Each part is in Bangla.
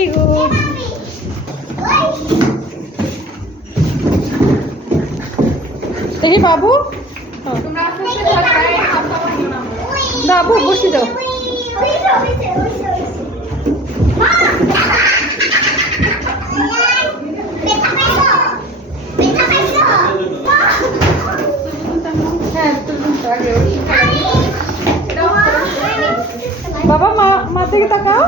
Very good. দেখি বাবু, বাবু বসে যাও। বাবা মা থেকে তাকাও।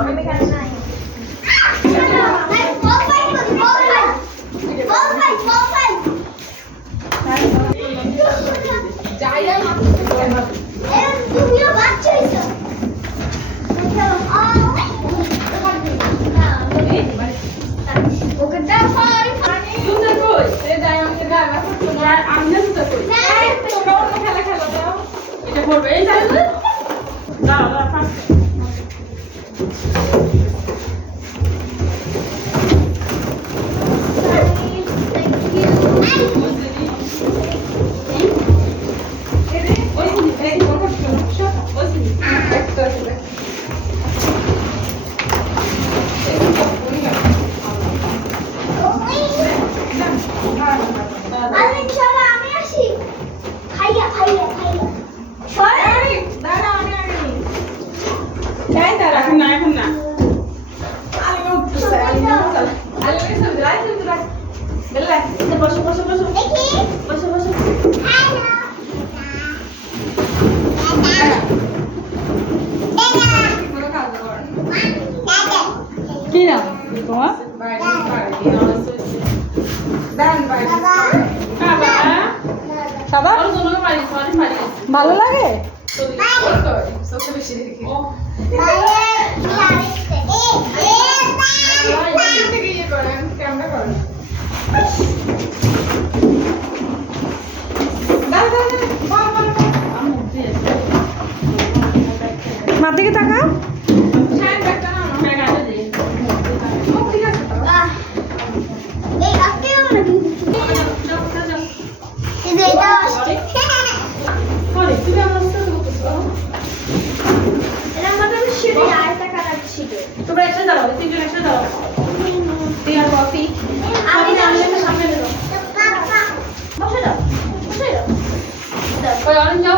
কি না তোমার ভালো লাগে? মার দিকে তাকাও। তোমরা একসাথে দাঁড়াও, তিনজন একসাথে দাঁড়াও। টিয়া কফি আমি সামনে দাও। বসে দাও, বসে দাও। ওই অরেঞ্জ যাও,